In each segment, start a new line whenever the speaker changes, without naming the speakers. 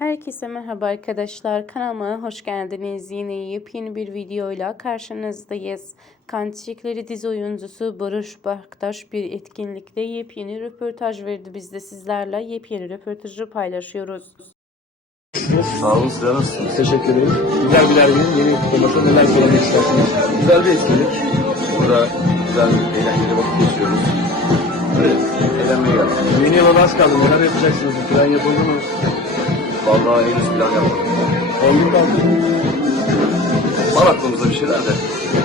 Herkese merhaba arkadaşlar. Kanalıma hoş geldiniz. Yine yepyeni bir videoyla karşınızdayız. Kan Çiçekleri dizi oyuncusu Barış Baktaş bir etkinlikte yepyeni röportaj verdi. Biz de sizlerle yepyeni röportajı paylaşıyoruz.
Sağ olun, size nasılsınız?
Teşekkür ederim. Güzel bir derginin yeni kutlaması neler söylemek istersiniz?
Güzel bir etkinlik. Burada güzel, eğlenceli vakit geçiriyoruz. Böyle eğlenmeye geldik.
Yeni yıla az kaldı. Neler yapacaksınız? Bir plan yapıldı mı?
Vallahi henüz plan.
10 gün kaldı.
Var aklımızda bir şeyler de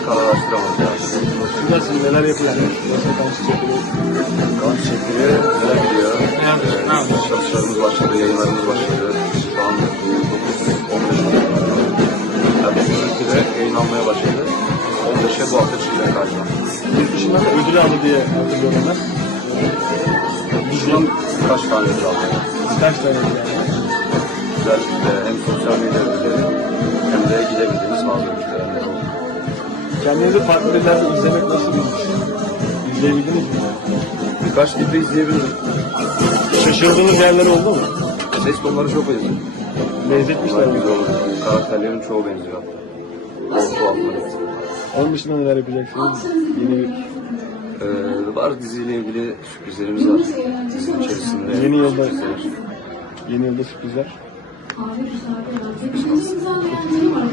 kararlaştıramadık yani.
Siz nasıl neler yapıyorsunuz? Nasıl kan çiçekleri?
Kan çiçekleri güzel gidiyor.
Ne yapıyorsun? Ne yapıyorsun?
Çalışmalarımız başladı, yayınlarımız başladı. Şu an 9-15 Ertesi ülkede yayınlanmaya başladı. 15'e bu hafta çıkacak galiba.
Yurt dışından da ödül aldı diye hatırlıyorum ben.
Dışından kaç tane ödül aldı.
Kaç tane ödül yani?
Güzel e, hem sosyal medya ödülleri hem de gidebildiğimiz bazı ödüller oldu.
Kendinizi farklı dillerde izlemek nasılmış? İzleyebildiniz mi?
Birkaç dilde izleyebildim.
Şaşırdığınız yerler oldu mu?
Ses tonları çok benziyor.
Benzetmişler
Bunlar
mi?
güzel. Karakterlerin çoğu benziyor hatta. Gitti.
Onun dışında neler yapacaksınız? Yeni bir
Ee, var diziyle ilgili sürprizlerimiz var. Dizinin içerisinde.
Yeni yılda-
sürprizler.
yeni yılda sürprizler.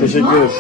Teşekkür ederiz.